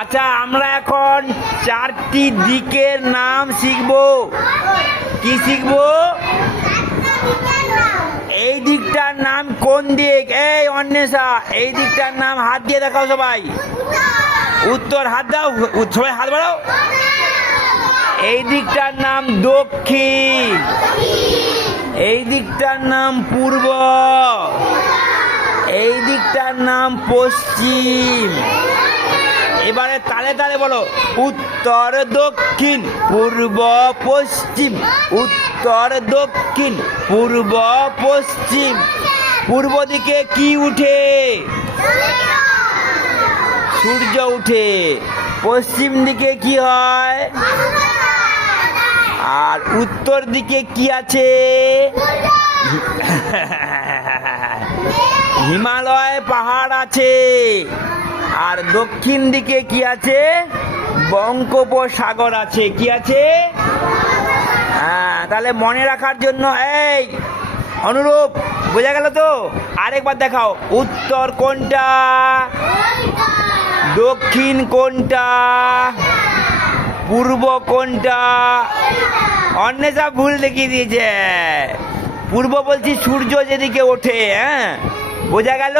আচ্ছা, আমরা এখন চারটি দিকের নাম শিখব। কি শিখব? এই দিকটার নাম কোন দিক? এই অন্বেষা, এই দিকটার নাম হাত দিয়ে দেখাও সবাই। উত্তর, হাত দাও সবাই, হাত বাড়াও। এই দিকটার নাম দক্ষিণ, এই দিকটার নাম পূর্ব, এই দিকটার নাম পশ্চিম। এবারে তালে তালে বলো, উত্তর দক্ষিণ পূর্ব পশ্চিম, উত্তর দক্ষিণ পূর্ব পশ্চিম। পূর্ব দিকে কি উঠে? সূর্য উঠে। পশ্চিম দিকে কি হয়? আর উত্তর দিকে কি আছে? হিমালয় পাহাড় আছে। আর দক্ষিণ দিকে কি আছে? বঙ্গোপসাগর আছে। কি আছে? তাহলে মনে রাখার জন্য এই অনুরূপ, বোঝা গেল তো? আরেকবার দেখাও, উত্তর কোনটা, দক্ষিণ কোনটা, পূর্ব কোনটা? অন্বেষা ভুল দেখিয়ে দিয়েছে। পূর্ব বলছি সূর্য যেদিকে ওঠে। বোঝা গেল?